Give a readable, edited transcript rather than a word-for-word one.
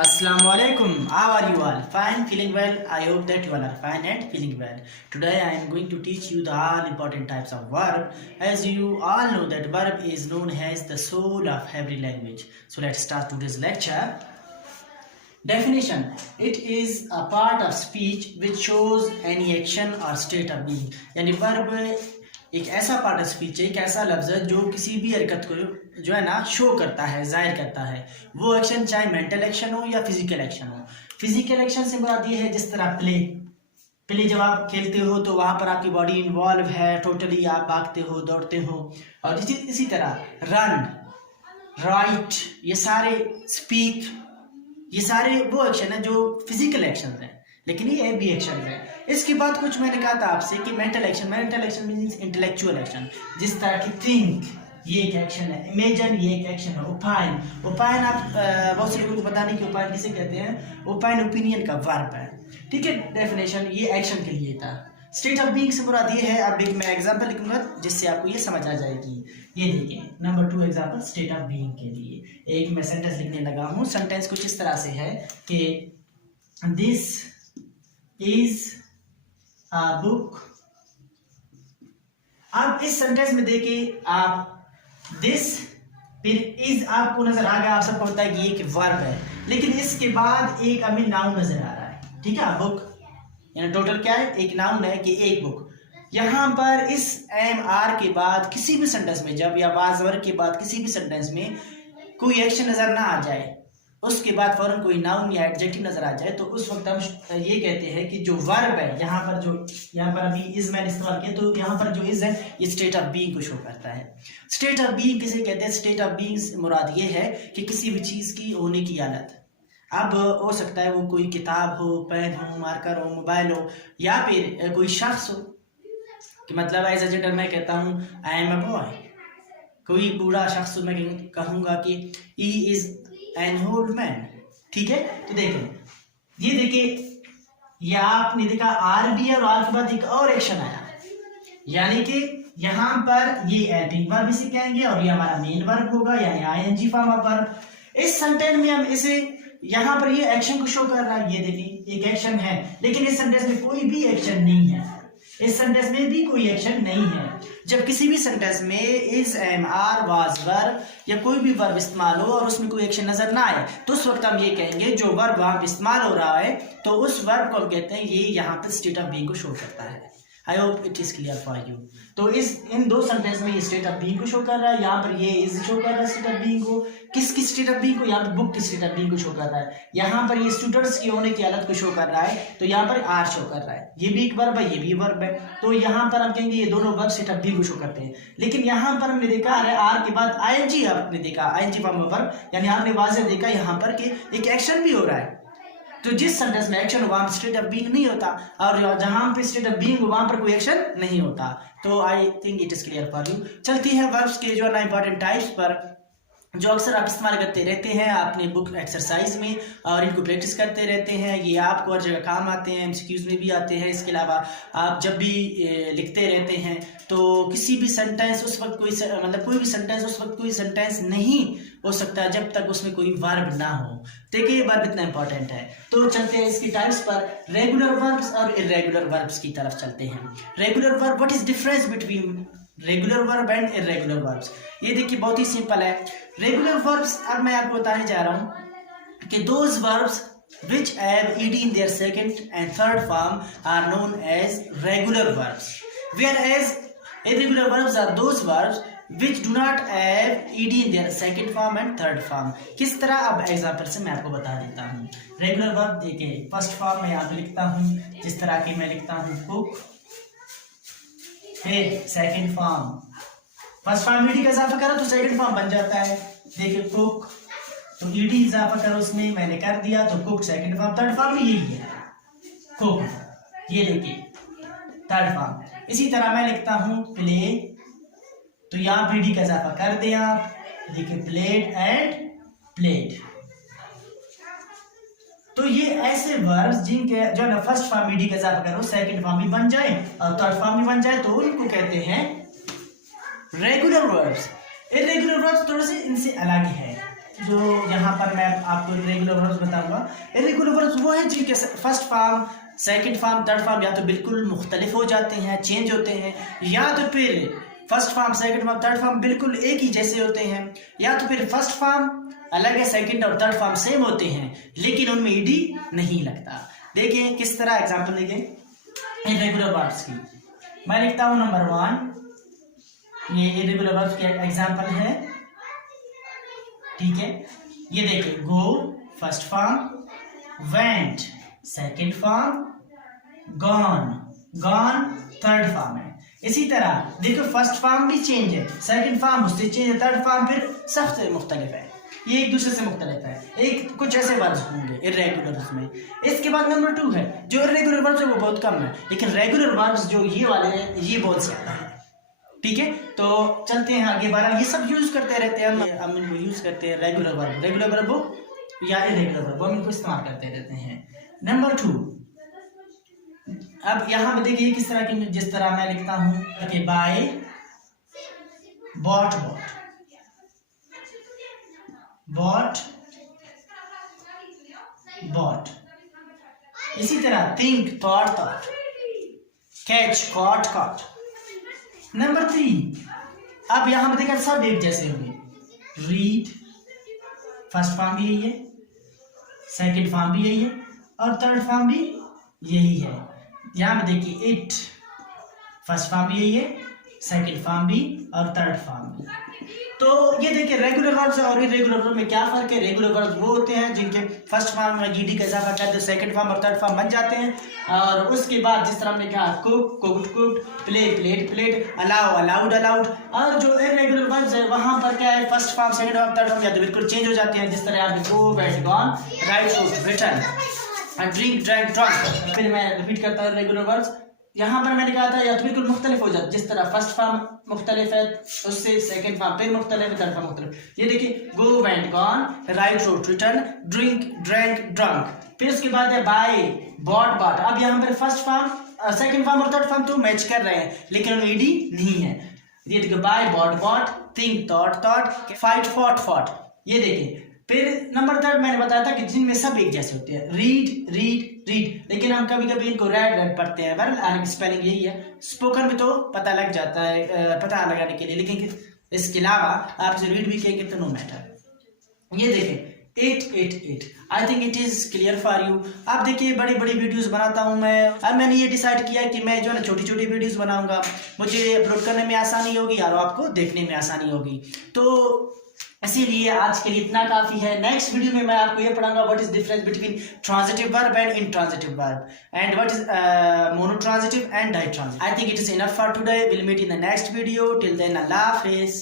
Assalamualaikum. How are you all? Fine, feeling well. I hope that you all are fine and feeling well. Today I am going to teach you the all important types of verb. As you all know that verb is known as the soul of every language. So let's start today's lecture. Definition: it is a part of speech which shows any action or state of being. यानी verb एक ऐसा part of speech है, एक ऐसा लफ्ज है जो किसी भी हरकत को जो है ना शो करता है, जाहिर करता है। वो एक्शन चाहे मेंटल एक्शन हो या फिजिकल एक्शन हो। फिजिकल एक्शन से मुराद ये है जिस तरह प्ले जब आप खेलते हो तो वहां पर आपकी बॉडी इन्वॉल्व है, टोटली आप भागते हो, दौड़ते हो। और इसी तरह रन, राइट, ये सारे स्पीक, ये सारे वो एक्शन है जो फिजिकल एक्शन है, लेकिन ये भी एक्शन है। इसके बाद कुछ मैंने कहा था आपसे कि mental action means intellectual action, जिस तरह की थिंक, ये एक एक्शन है। इमेजिन, ये एक एक्शन है। ओपाइन आप बहुत से लोगों को पता नहीं कि ओपाइन किसे कहते हैं। ओपाइन ओपिनियन का वर्ब है, ठीक है। डेफिनेशन ये एक्शन के लिए था। स्टेट ऑफ बीइंग से मुराद ये है, अब एक मैं एग्जांपल लिखूंगा जिससे आपको ये समझ आ जाएगी। ये देखिए number 2 example state of being के लिए। एक मैं सेंटेंस लिखने लगा हूँ। सेंटेंस कुछ इस तरह से है कि दिस इज अ बुक। अब इस सेंटेंस में देखिए आप दिस फिर इज आपको नजर आ गया, आप सबको पता है कि ये एक वर्ब है, लेकिन इसके बाद एक हमें नाउन नजर आ रहा है, ठीक है। बुक यानी टोटल क्या है, एक नाउन है कि एक बुक। यहां पर इस एम आर के बाद किसी भी सेंटेंस में जब या बाज वर्ब के बाद किसी भी सेंटेंस में कोई एक्शन नजर ना आ जाए, उसके बाद फौरन कोई नाउन या एडजेक्टिव नजर आ जाए, तो उस वक्त हम ये कहते हैं कि जो वर्ब है यहाँ पर अभी इज मैंने इस्तेमाल किया, तो यहाँ पर जो इज है ये स्टेट ऑफ बीइंग को शो करता है। स्टेट ऑफ बीइंग किसे कहते हैं? स्टेट ऑफ बीइंग से मुराद ये है कि किसी भी चीज की होने की हालत। अब हो सकता है वो कोई किताब हो, पेन हो, मार्कर हो, मोबाइल हो, या फिर कोई शख्स हो, कि मतलब एज ए जेंडर मैं कहता हूँ आई एम अ बॉय। कोई बूढ़ा शख्स मैं कहूँगा कि he is an old man, ठीक है। तो देखें, ये देखिए, ये आपने देखा आर भी है और आर के बाद एक और एक्शन आया, यानी कि यहाँ पर ये हेल्पिंग वर्ब इसे कहेंगे और ये हमारा मेन वर्ब होगा, यानी आईएनजी फॉर्म ऑफ वर्ब। इस सेंटेंस में हम इसे यहाँ पर ये एक्शन को शो कर रहा है। ये देखिए एक एक्शन है, लेकिन इस सेंटेंस में कोई भी एक्शन नहीं है। इस सेंटेंस में भी कोई एक्शन नहीं है। जब किसी भी सेंटेंस में is, am, are, was verb या कोई भी वर्ब इस्तेमाल हो और उसमें कोई एक्शन नजर ना आए, तो उस वक्त हम ये कहेंगे जो वर्ब वहां पे इस्तेमाल हो रहा है, तो उस वर्ब को हम कहते हैं ये यहाँ पे स्टेट ऑफ बीइंग को शो करता है। I hope it is clear for you. तो इन दो सेंटेंस में ये स्टेट ऑफ बीइंग को शो कर रहा है, यहाँ पर ये इज शो कर रहा है स्टेट ऑफ बीइंग को। किसकी स्टेट ऑफ बीइंग को? यहाँ पर बुक की स्टेट ऑफ बीइंग को शो कर रहा है। यहाँ पर ये स्टूडेंट्स की होने की हालत को शो कर रहा है, तो यहाँ पर आर शो कर रहा है। ये भी एक वर्ब है, ये भी वर्ब है, तो यहाँ पर हम कहेंगे ये दोनों वर्ब स्टेट ऑफ बीइंग को शो करते हैं। लेकिन यहाँ पर हमने देखा है आर के बाद आईएनजी, आपने देखा आईएनजी फॉर्म ऑफ वर्ब, यानी आपने वाज़ेह देखा यहाँ पर कि एक एक्शन भी हो रहा है। तो जिस सेंटेंस में एक्शन हो वहां पर स्टेट ऑफ बीइंग नहीं होता, और जहां पे स्टेट ऑफ बीइंग हो वहां पर कोई एक्शन नहीं होता। तो आई think it is clear for you. चलती है वर्ब्स के जो है इंपॉर्टेंट टाइप्स पर, जो अक्सर आप इस्तेमाल करते रहते हैं अपने बुक एक्सरसाइज में, और इनको प्रैक्टिस करते रहते हैं। ये आपको हर जगह काम आते हैं, एमसीक्यूज में भी आते हैं। इसके अलावा आप जब भी लिखते रहते हैं तो किसी भी सेंटेंस उस वक्त कोई भी सेंटेंस उस वक्त कोई सेंटेंस नहीं हो सकता जब तक उसमें कोई वर्ब ना हो। देखिए ये वर्ब इतना इंपॉर्टेंट है। तो चलते हैं इसकी टाइप्स पर, रेगुलर वर्ब्स और इर्रेगुलर वर्ब्स की तरफ चलते हैं। Regular verb, what is difference between regular verb and irregular verbs? ये देखिए बहुत ही सिंपल है। रेगुलर वर्ब्स, अब मैं आपको बताने जा रहा हूं कि those verbs which have ed in their second and third form are known as regular verbs, whereas irregular verbs are those verbs which do not have ed in their second form and third form. किस तरह? अब example से मैं आपको बता देता हूँ। Regular verb देखिए फर्स्ट फॉर्म में यहाँ पे लिखता हूँ, जिस तरह की मैं लिखता हूँ कुक, फिर second form, first form ED का इजाफा करो तो सेकंड फॉर्म बन जाता है। देखिए कुक, तो ईडी इजाफा करो उसमें, मैंने कर दिया तो cook second form. Third form भी यही है कुक, ये देखिए थर्ड फॉर्म। इसी तरह मैं लिखता हूं प्ले, तो यहाँ पे डी का इजाफा कर दे आप, देखिए प्लेड एंड प्लेड। तो ये ऐसे वर्ब्स जिनके जो ना फर्स्ट फॉर्म ईडी का इजाफा करो सेकंड फॉर्म भी बन जाए और थर्ड फॉर्म भी बन जाए, तो इनको कहते हैं रेगुलर वर्ब्स। इर्रेगुलर वर्ब्स थोड़े से इनसे अलग है। जो यहाँ पर मैं आपको इर्रेगुलर वर्ब्स बताऊंगा। इर्रेगुलर वर्ब्स वो हैं जिनके first form, second form, third form या तो बिल्कुल मुख्तलिफ हो जाते हैं, चेंज होते हैं, या तो फिर first form, second form, third form बिल्कुल एक ही जैसे होते हैं, या तो फिर फर्स्ट फॉर्म अलग है, सेकंड और थर्ड फॉर्म सेम होते हैं लेकिन उनमें ईडी नहीं लगता। देखिए किस तरह एग्जांपल देखें इर्रेगुलर वर्ब्स की। मैं लिखता हूं नंबर 1, ये इर्रेगुलर वर्ब्स के एग्जांपल है, ठीक है। ये देखिए go first form, went second form, gone third form है। इसी तरह देखो फर्स्ट फॉर्म भी चेंज है, सेकंड फॉर्म उससे चेंज है, थर्ड फॉर्म फिर सबसे मुख्तलिफ है, ये एक दूसरे से मुख्तलिफ है। एक कुछ ऐसे वर्ब्स होंगे इर्रेगुलर में। इसके बाद नंबर 2 है, जो इर्रेगुलर वर्ब्स है वो बहुत कम है, लेकिन रेगुलर वर्ब्स जो ये वाले हैं ये बहुत ज्यादा है, ठीक है। तो चलते हैं आगे बढ़ा, ये सब यूज करते रहते हैं हम इनको यूज करते हैं रेगुलर वर्ब या इर्रेगुलर वर्ब, हम इनको इस्तेमाल करते रहते हैं। नंबर 2, अब यहाँ पे देखिए किस तरह की, जिस तरह मैं लिखता हूं कि बाय, बॉट इसी तरह think, thought, catch, caught. Number 3, अब यहां पे देखा सब एक जैसे होंगे, रीड फर्स्ट फॉर्म भी यही है, सेकंड फॉर्म भी यही है और थर्ड फॉर्म भी यही है। यहां पे देखिए इट फर्स्ट फॉर्म भी यही है, सेकंड फॉर्म भी और थर्ड फॉर्म भी। तो ये देखिए रेगुलर वर्ब्स और इर्रेगुलर वर्ब में क्या फर्क है। रेगुलर वर्ब्स वो होते हैं जिनके फर्स्ट फॉर्म में ईडी का इजाफा कर दे, सेकंड फॉर्म और थर्ड फॉर्म बन जाते हैं, और उसके बाद जिस तरह हमने कहा cook, cooked, play, played, allow, allowed. और जो इर्रेगुलर वर्ब्स है वहां पर क्या है, first form, second form, third form या तो बिल्कुल चेंज हो जाते हैं, जिस तरह आपने go, went, gone, write, wrote, written, drink, drank, drunk. फिर मैं रिपीट करता हूं रेगुलर वर्ब्स, यहाँ पर मैंने कहा था या तो बिल्कुल मुख्तलिफ हो जाता है, जिस तरह फर्स्ट फॉर्म मुख्तलिफ है उससे, सेकंड फॉर्म फिर मुख्तलिफ है, थर्ड फॉर्म मुख्तलिफ। ये देखिए go, went, gone, write, wrote, written, drink, drank, drunk. फिर उसके बाद है बाय, बॉट। अब यहाँ पर फर्स्ट फॉर्म, सेकंड फॉर्म और थर्ड फॉर्म तो मैच कर रहे हैं लेकिन उनमें ईडी नहीं है। ये देखिए buy, bought, think, thought, fight, fought. ये देखिए फिर नंबर 3 मैंने बताया था कि जिनमें सब एक जैसे होते हैं, रीड, लेकिन हम कभी कभी इनको रेड पढ़ते हैं, बहरहाल स्पेलिंग यही है। स्पोकन में तो पता लग जाता है पता लगाने के लिए, लेकिन इसके अलावा आप इसे रीड भी कहेंगे तो नो मैटर। ये देखें 8, आई think it is clear for you. आप देखिए बड़ी वीडियोस बनाता हूं मैं, अब मैंने ये डिसाइड किया कि मैं जो है ना छोटी वीडियोस बनाऊंगा, मुझे अपलोड करने में आसानी होगी और आपको देखने में आसानी होगी। तो इसीलिए आज के लिए इतना काफी है। नेक्स्ट वीडियो में मैं आपको ये पढ़ाऊंगा what is difference between transitive verb and intransitive verb, and what is monotransitive and ditransitive. I think it is enough for today. Will meet in the next video. Till then अल्लाह हाफिज।